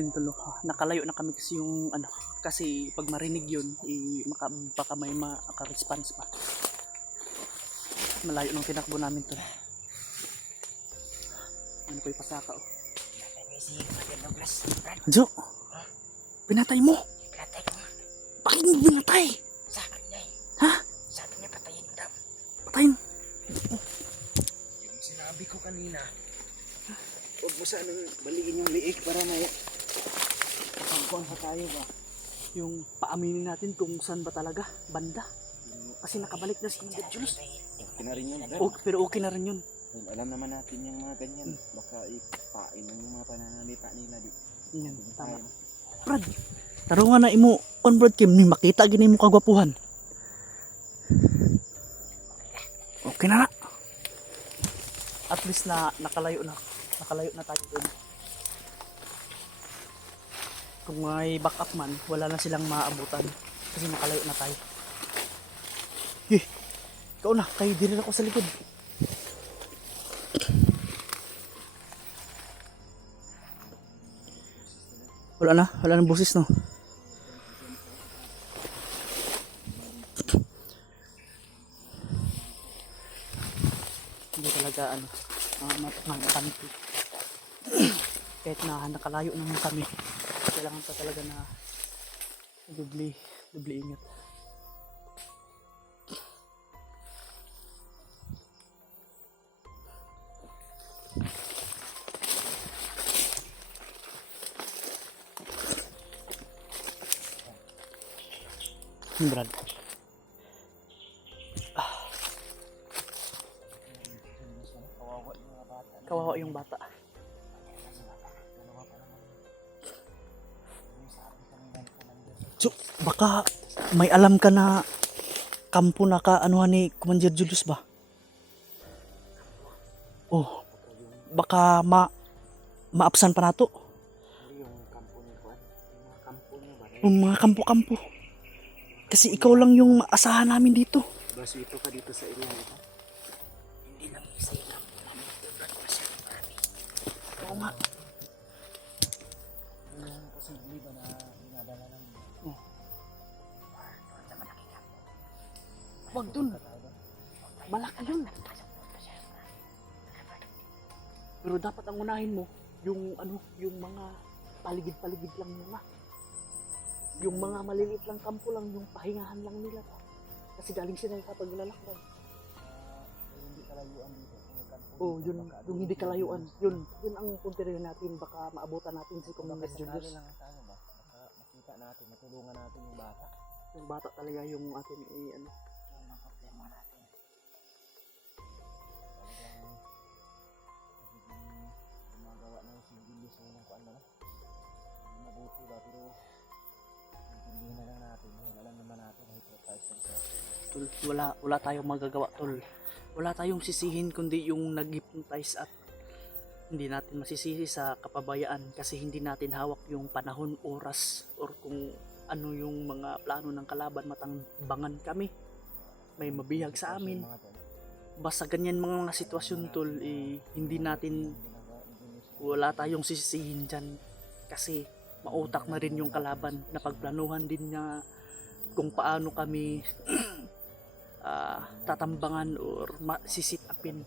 yun tulo. Nakalayo na kami kasi yung ano, kasi pag marinig yun, baka may maka-response pa. Malayo ng tinakbo namin to. Ano ko yung pasaka oh. Jo, pinatay mo. Pinatay ko nga. Bakit mo pinatay? Sabi niya eh. Ha? Sabi niya patayin ko daw. Patayin? Yung sinabi ko kanina, huwag mo sanang baliin yung liig para may kapagkuhan pa tayo ba? Yung paaminin natin kung saan ba talaga, banda. Kasi nakabalik na si India Jules. Okay na rin yun. Pero okay na rin yun. Well, alam naman natin yung mga ganyan. Baka ipain ng mga pananalita nila. Yan, tama. Brad, taro nga na imo on Brad Kim, ni makita gini mo kagwapuhan. Okay na na. At least na nakalayo na tayo doon. Kung may backup man, wala na silang maaabutan kasi nakalayo na tayo. Ikaw na, kayo din ako sa likod. Wala nang boses no. Hindi talaga matangkanti. Kahit na nakalayo naman kami, kailangan pa talaga na dubli ingat. Brad. Kawawa yung bata. So, baka may alam ka na kampo na ka anuhan ni Commander Julius ba? Oh, baka maapsan pa nato. Yung mga kampo-kampo. Kasi ikaw lang yung asahan namin dito. Basito ka dito sa area nito. Hindi lang isa yung kampo namin. Masyadong marami. Oo nga. Yung posible ba na dinadala namin? Oh. Wag dun. Malaki yun. Pero dapat ang unahin mo, yung mga paligid-paligid lang muna. Yung mga maliliit lang kampo lang, yung pahingahan lang nila pa. Kasi galing sila kapag lalakbay. Hindi kalayuan dito. Oh, yun, yung hindi kalayuan. Yun ang punterihin natin. Baka maabutan natin si Commander Julius. Lang ang tao ba? Baka makita natin, matulungan natin yung bata. Yung bata talaga yung atin Yan ang problema natin. Talagang gumagawa ng sigilis ng kuan ba? Mabuti ba? Pero intindihin na lang natin. Alam naman natin na hypnotize lang siya. Tol, wala tayong magagawa, tol. Wala tayong sisihin kundi yung nag-hypnotize at hindi natin masisisi sa kapabayaan kasi hindi natin hawak yung panahon, oras, or kung ano yung mga plano ng kalaban. Matangbangan kami. May mabihag sa amin. Basta ganyan mga sitwasyon, tol, hindi natin, wala tayong sisihin dyan kasi mautak na rin yung kalaban. Napagplanuhan din niya kung paano kami tatambangan or sisit upin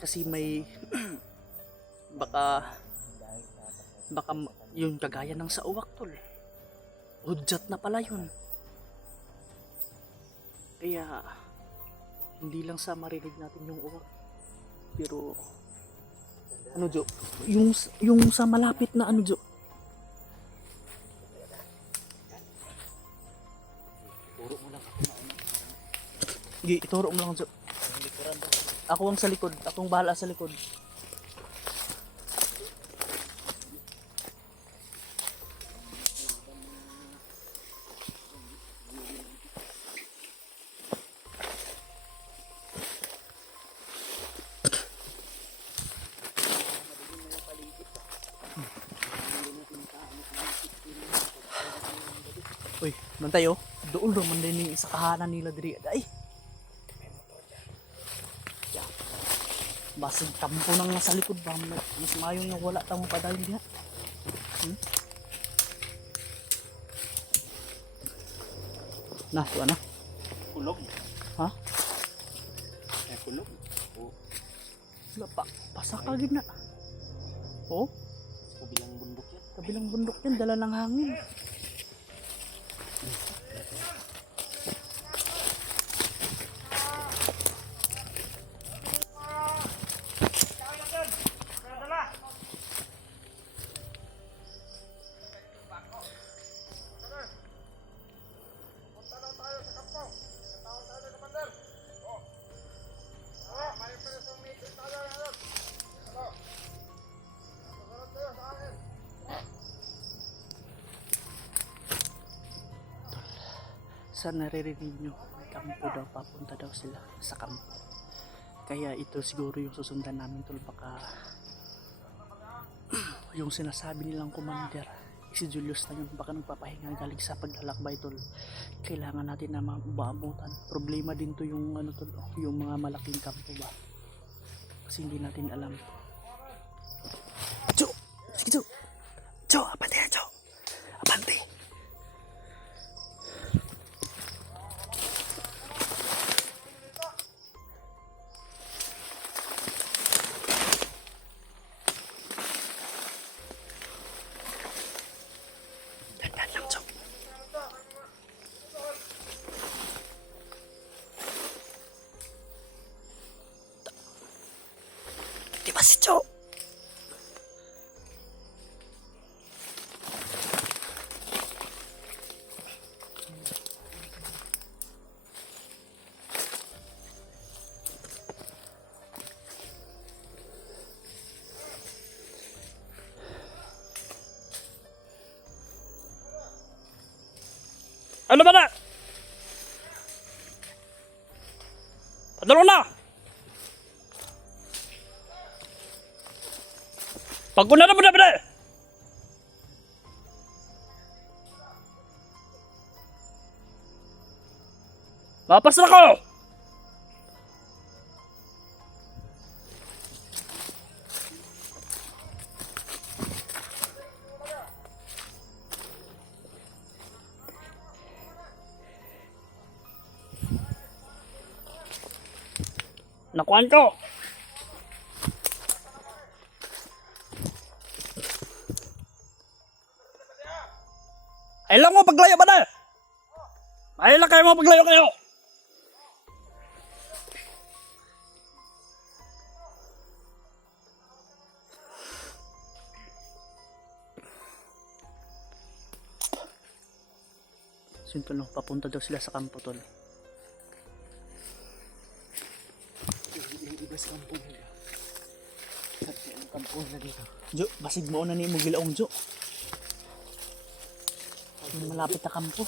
kasi may baka yung kagaya ng sa uwak, tol, hudyat na pala yun. Kaya hindi lang sa marinig natin yung uwak, pero ano Jo, yung sa malapit na ano Jo, ituro mo lang Jo. Ako ang sa likod, akong bahala sa likod. Uy, bantay oh. Doon naman din yung sa kahanan nila diri. Ay. Basig kampo nang nasa likod ba, mas mayong nga wala tang padayong diha. Na, tuwa na. Kulog. Ha? Kulog. Wala pa. Pasakagin na. Oh, Kabilang bundok yan. kabilang bundok yan. Dala ng hangin. Sa naririnig nyo, may kampo daw, papunta daw sila sa kampo. Kaya ito siguro yung susundan namin tol, baka yung sinasabi nilang commander, si Julius na yun, baka nagpapahinga galing sa paglalakbay tol. Kailangan natin na maabutan. Problema din to yung ano tol, yung mga malaking kampo ba. Kasi hindi natin alam. Jo! Sige Jo! Jo! Abante yan Jo! Abante! Dandan lang Jo! Di ba si Jo? Ano ba na? Padalo na! Pagkuna na mo na ba na? Mapas na ko! Nakuhan ko! Ay lang mo paglayo ba na? Ay lang kayo mo paglayo kayo! Simple no, papunta daw sila sa kampo tol. Yung iba sa kampong nila. Yung kampong na dito. Jo, basig mo na ni mo gilaong Jo. Yung malapit na kampo.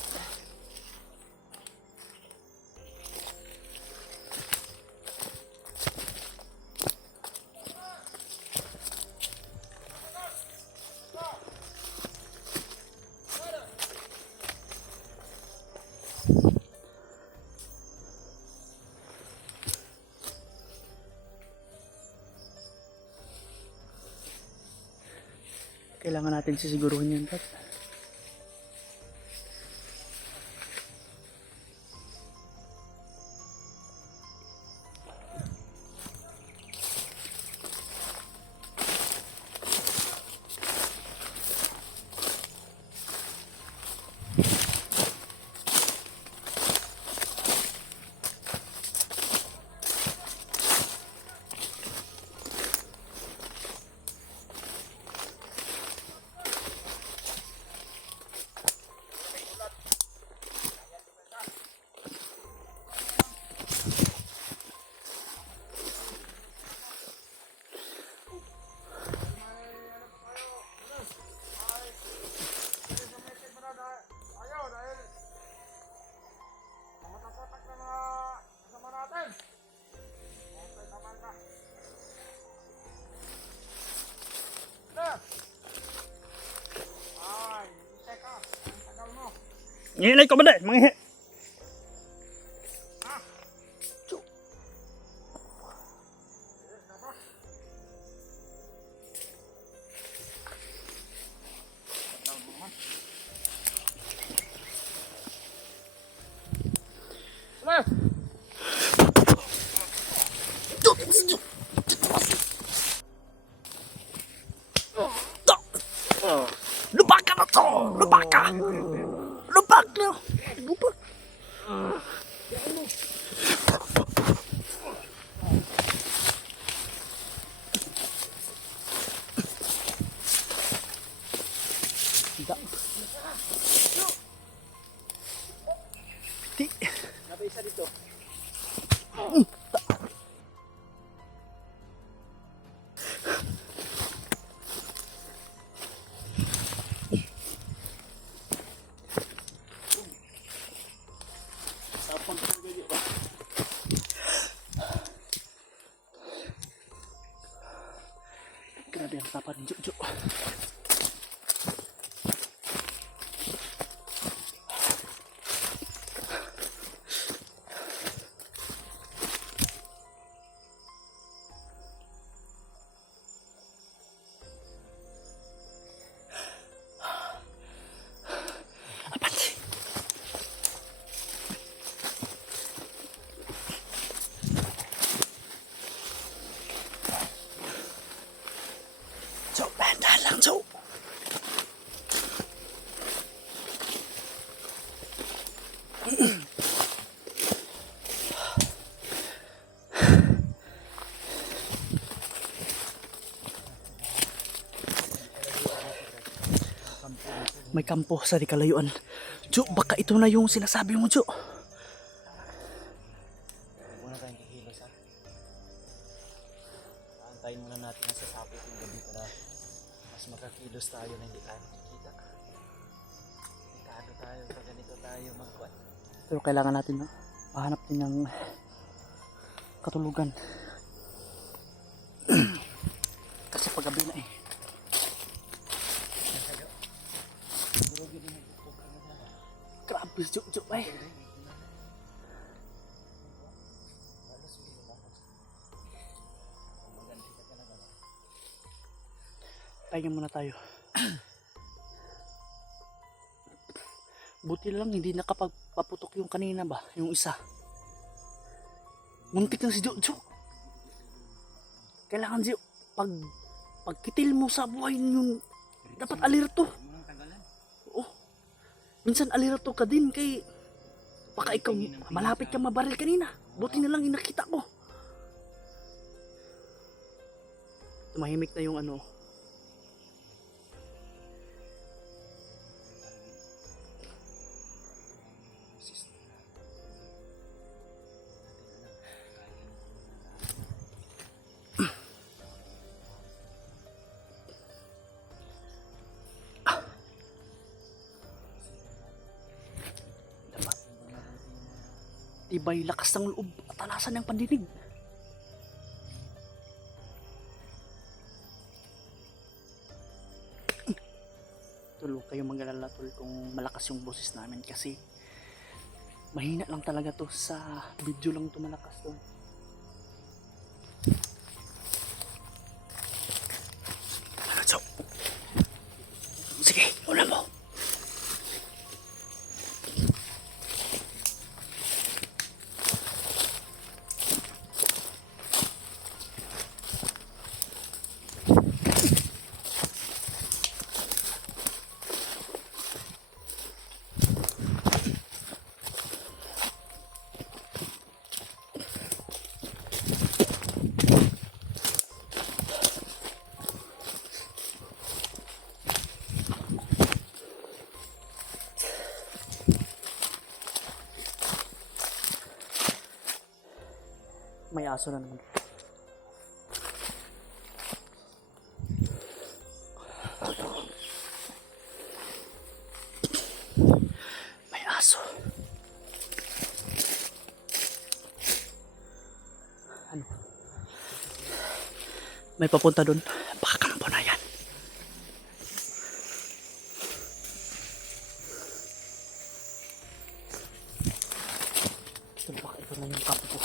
Kailangan natin sisiguruhin yan, Pat. Nginay ko ba na? Manghi. Di. Napay isa dito. Tapang ko ganyan ba? Grabe ang tapa ni Jojo. Apante. Jo, dahan lang, Jo. May kampo sa di kalayuan. Jo, baka ito na yung sinasabi mo, Jo. Huwag muna tayong kikilos ha. Aantayin muna natin na sasapit yung gabi para mas makakilos tayo na hindi tayo makikita. Delikado tayo pag ganito tayo magkuhan. Pero kailangan natin na mahanap din ng katulugan. Kasi paggabi na eh. Grabe, Jo, Jo, eh. Pahinga muna tayo. Buti lang hindi nakapagpaputok yung kanina ba, yung isa. Muntik na si Jojo. Kailangan siya pagkitil mo sa buhay yung dapat alerto. Oo. Minsan alerto ka din kay baka ikaw malapit ka mabaril kanina. Buti na lang yung nakita ko. Tumahimik na yung ano. Tibay lakas ng loob at talasan ng pandinig. Tol, huwag kayong mag-alala tol kung malakas yung boses namin kasi mahina lang talaga to sa video lang to malakas to. So, sige, una mo. May aso na naman. May aso. Ano? May papunta doon. Baka kampo na yan. Baka ito na yung kampo.